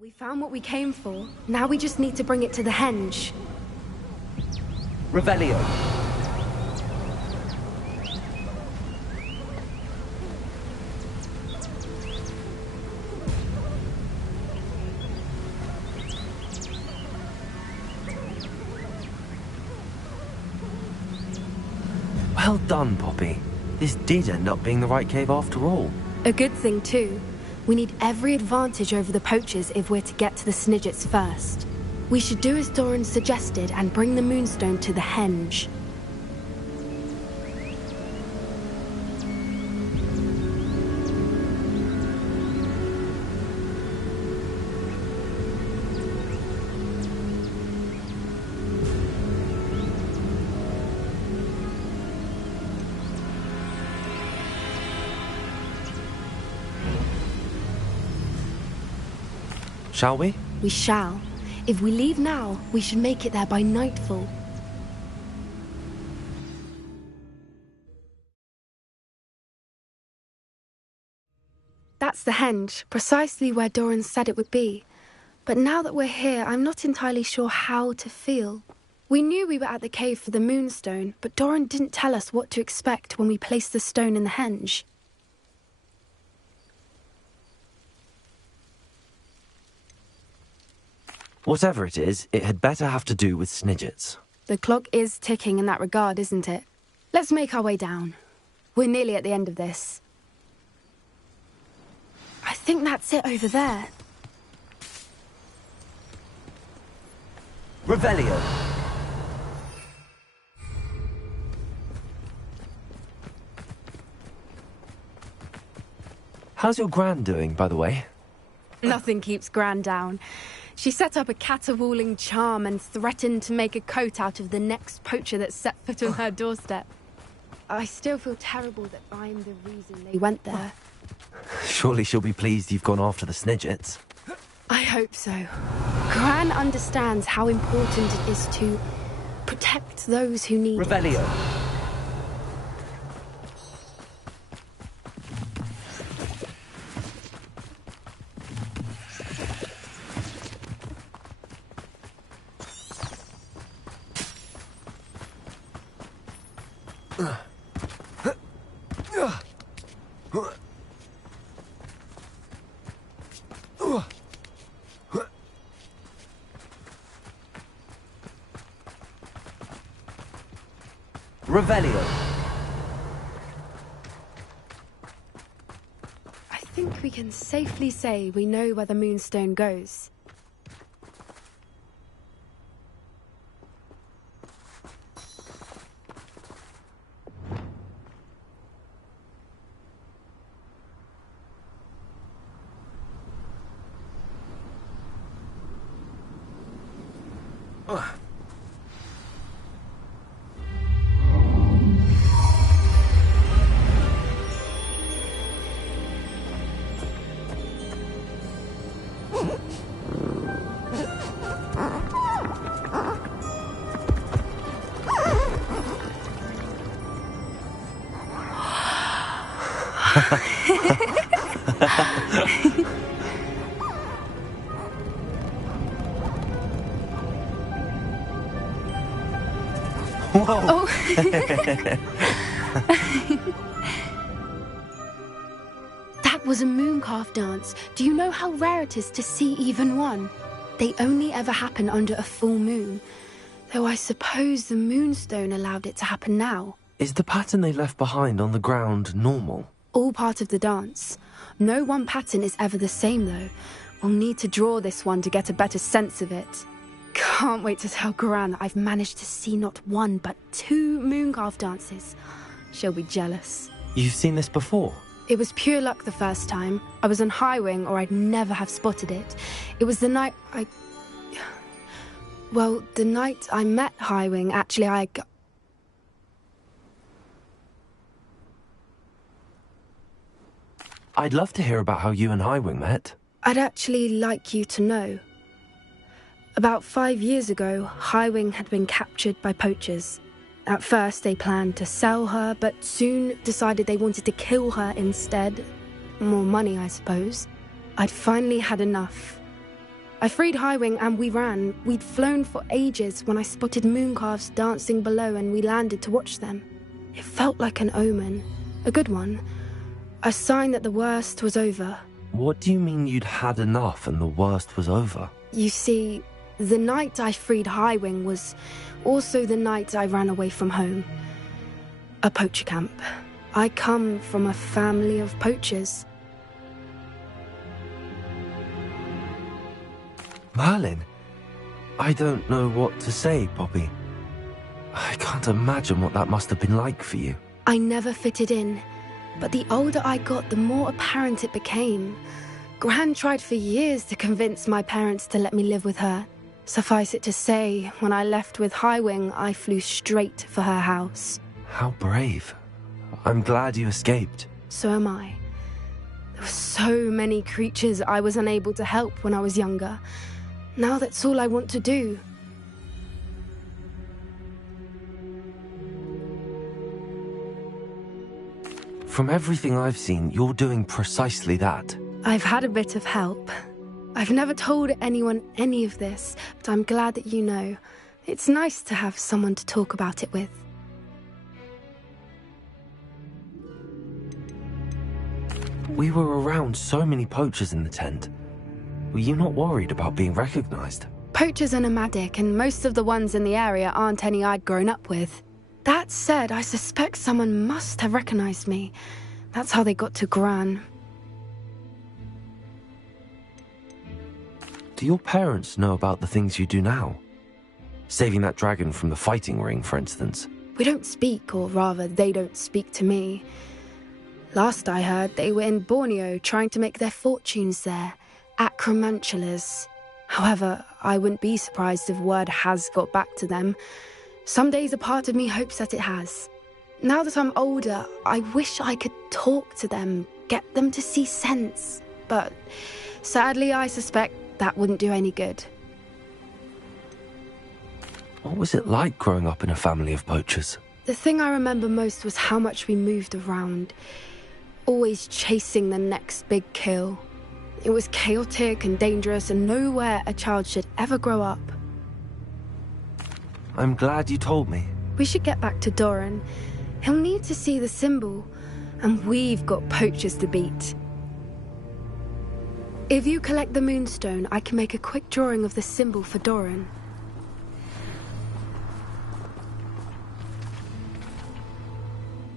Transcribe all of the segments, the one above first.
We found what we came for. Now we just need to bring it to the henge. Revelio. Well done, Poppy. This did end up being the right cave after all. A good thing, too. We need every advantage over the poachers if we're to get to the Snidgets first. We should do as Doran suggested and bring the Moonstone to the henge. Shall we? We shall. If we leave now, we should make it there by nightfall. That's the henge, precisely where Doran said it would be. But now that we're here, I'm not entirely sure how to feel. We knew we were at the cave for the Moonstone, but Doran didn't tell us what to expect when we placed the stone in the henge. Whatever it is, it had better have to do with Snidgets. The clock is ticking in that regard, isn't it? Let's make our way down. We're nearly at the end of this. I think that's it over there. Revelio. How's your Gran doing, by the way? Nothing keeps Gran down. She set up a caterwauling charm and threatened to make a coat out of the next poacher that set foot on her doorstep. I still feel terrible that I'm the reason they went there. Surely she'll be pleased you've gone after the Snidgets. I hope so. Gran understands how important it is to protect those who need Revelio. it. Revelio. I think we can safely say we know where the Moonstone goes. Whoa. Oh. That was a mooncalf dance. Do you know how rare it is to see even one? They only ever happen under a full moon. Though I suppose the Moonstone allowed it to happen now. Is the pattern they left behind on the ground normal? All part of the dance. No one pattern is ever the same, though. We'll need to draw this one to get a better sense of it. Can't wait to tell Gran that I've managed to see not one, but 2 mooncalf dances. She'll be jealous. You've seen this before? It was pure luck the first time. I was on Highwing, or I'd never have spotted it. It was the night Well, the night I met Highwing, actually, I'd love to hear about how you and Highwing met. I'd actually like you to know. About 5 years ago, Highwing had been captured by poachers. At first, they planned to sell her, but soon decided they wanted to kill her instead. More money, I suppose. I'd finally had enough. I freed Highwing and we ran. We'd flown for ages when I spotted mooncalves dancing below and we landed to watch them. It felt like an omen. A good one. A sign that the worst was over. What do you mean you'd had enough and the worst was over? You see, the night I freed Highwing was also the night I ran away from home. A poacher camp. I come from a family of poachers. Merlin? I don't know what to say, Poppy. I can't imagine what that must have been like for you. I never fitted in, but the older I got, the more apparent it became. Gran tried for years to convince my parents to let me live with her. Suffice it to say, when I left with Highwing, I flew straight for her house. How brave. I'm glad you escaped. So am I. There were so many creatures I was unable to help when I was younger. Now that's all I want to do. From everything I've seen, you're doing precisely that. I've had a bit of help. I've never told anyone any of this, but I'm glad that you know. It's nice to have someone to talk about it with. We were around so many poachers in the tent. Were you not worried about being recognized? Poachers are nomadic, and most of the ones in the area aren't any I'd grown up with. That said, I suspect someone must have recognized me. That's how they got to Gran. Do your parents know about the things you do now? Saving that dragon from the fighting ring, for instance. We don't speak, or rather, they don't speak to me. Last I heard, they were in Borneo trying to make their fortunes there. Acromantulas. However, I wouldn't be surprised if word has got back to them. Some days a part of me hopes that it has. Now that I'm older, I wish I could talk to them, get them to see sense. But sadly, I suspect that wouldn't do any good. What was it like growing up in a family of poachers? The thing I remember most was how much we moved around, always chasing the next big kill. It was chaotic and dangerous and nowhere a child should ever grow up. I'm glad you told me. We should get back to Doran. He'll need to see the symbol, and we've got poachers to beat. If you collect the moonstone, I can make a quick drawing of the symbol for Doran.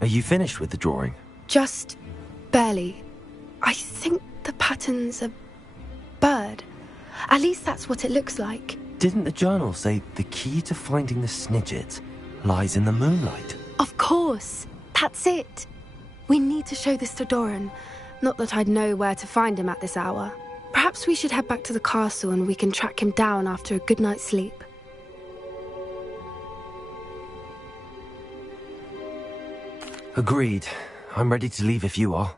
Are you finished with the drawing? Just barely. I think the pattern's a bird. At least that's what it looks like. Didn't the journal say the key to finding the Snidget lies in the moonlight? Of course. That's it. We need to show this to Doran. Not that I'd know where to find him at this hour. Perhaps we should head back to the castle and we can track him down after a good night's sleep. Agreed. I'm ready to leave if you are.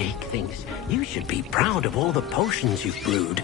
Dick thinks you should be proud of all the potions you've brewed.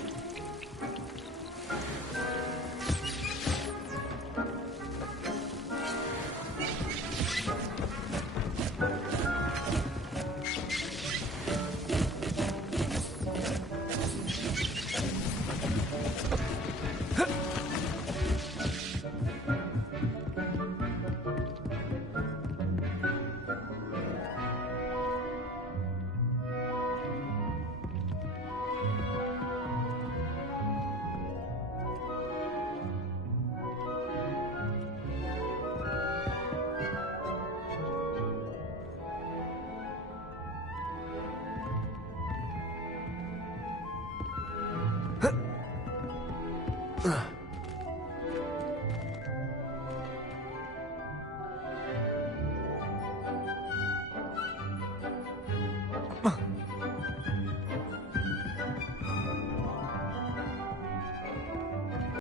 Ugh.